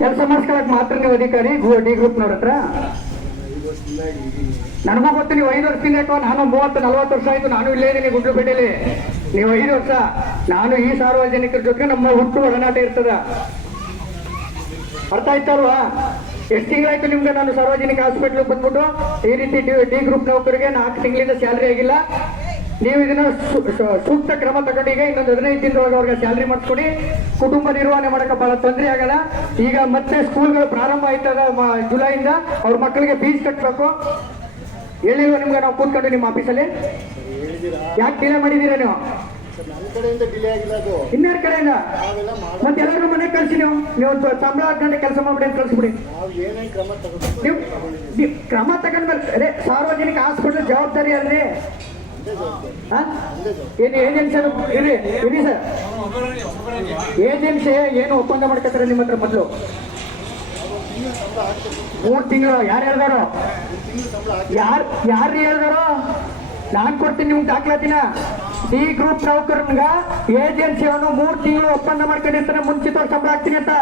ಕೆಲಸ ಮಾಡಿಸ್ಕೊಳಕ್ ಮಾತ್ರ ನೀವು ಅಧಿಕಾರಿ ಡಿ ಗ್ರೂಪ್ನವ್ರ ಹತ್ರ? ನನಗೂ ಗೊತ್ತು ನೀವು 5 ವರ್ಷದಿಂದ ಯಾಕೋ, ನಾನು 30-40 ವರ್ಷ ಆಯ್ತು, ನಾನು ಇಲ್ಲೇ ಇದ್ದೀನಿ ಗುಡ್ಲುಪೇಟೆಯಲ್ಲಿ. ನೀವು 5 ವರ್ಷ, ನಾನು ಈ ಸಾರ್ವಜನಿಕರ ಜೊತೆ ನಮ್ಮ ಹುಟ್ಟು ಒಡನಾಟ ಇರ್ತದ. ಅರ್ಥ ಆಯ್ತಲ್ವಾ? ಎಷ್ಟು ತಿಂಗಳಾಯ್ತು ನಿಮ್ಗೆ ನಾನು ಸಾರ್ವಜನಿಕ ಹಾಸ್ಪಿಟ್ಲಿಗೆ ಬಂದ್ಬಿಟ್ಟು ಈ ರೀತಿ ಡಿ ಗ್ರೂಪ್ ನೌಕರಿಗೆ 4 ತಿಂಗಳಿಂದ ಸ್ಯಾಲ್ರಿ ಆಗಿಲ್ಲ. ನೀವು ಇದನ್ನ ಸೂಕ್ತ ಕ್ರಮ ತಗೊಂಡು ಈಗ ಇನ್ನೊಂದು 15 ದಿನದೊಳಗೆ ಅವ್ರಿಗೆ ಸ್ಯಾಲ್ರಿ ಮಾಡಿಸ್ಕೊಡಿ. ಕುಟುಂಬ ನಿರ್ವಹಣೆ ಮಾಡಕ್ಕೆ ಬಹಳ ತೊಂದರೆ ಆಗಲ್ಲ. ಈಗ ಮತ್ತೆ ಸ್ಕೂಲ್ಗಳು ಪ್ರಾರಂಭ ಆಯ್ತದ ಜುಲೈಯಿಂದ, ಅವ್ರ ಮಕ್ಕಳಿಗೆ ಫೀಸ್ ಕಟ್ಟಬೇಕು. ಹೇಳಿಲ್ವ ನಿಮ್ಗೆ ನಾವು ಕೂತ್ಕೊಂಡು ನಿಮ್ಮ ಆಫೀಸಲ್ಲಿ? ಯಾಕೆ ಡಿಲೇ ಮಾಡಿದ್ದೀರಾ ನೀವು? ಇನ್ಯಾರ ಕಡೆಯಿಂದ? ಮತ್ತೆ ಎಲ್ಲರೂ ಮನೆಗೆ ಕಳ್ಸಿ. ನೀವು ಸಂಬಳ ಹಾಕೊಂಡು ಕೆಲಸ ಮಾಡ್ಬಿಡಿ ಅಂತ ಕಳ್ಸಿಬಿಡಿ. ನೀವು ಕ್ರಮ ತಗೊಂಡ್ಮೇಲೆ ಸಾರ್ವಜನಿಕ ಹಾಸ್ಪಿಟಲ್ ಜವಾಬ್ದಾರಿ ಅಲ್ರಿ. ಏನು ಏಜೆನ್ಸಿ ಇರಿ ಸರ್, ಏಜೆನ್ಸಿ ಏನು ಒಪ್ಪಂದ ಮಾಡ್ಕೊತಾರೆ ನಿಮ್ಮ ಹತ್ರ? ಮೊದಲು 3 ತಿಂಗಳು ಯಾರು ಹೇಳ್ದಾರೋ? ಯಾರು ಹೇಳ್ದಾರೋ? ನಾನ್ ಕೊಡ್ತೀನಿ ನಿಮ್ಗೆ ದಾಖಲಾತಿನ. ಡಿ ಗ್ರೂಪ್ ನೌಕರನ್ಗ ಏಜೆನ್ಸಿ ಅವನು 3 ತಿಂಗಳು ಒಪ್ಪಂದ ಮಾಡ್ಕೊಂಡಿರ್ತಾನೆ, ಮುಂಚಿತವಾಗಿ ಸಂಬಳ ಹಾಕ್ತೀನಿ ಅಂತ.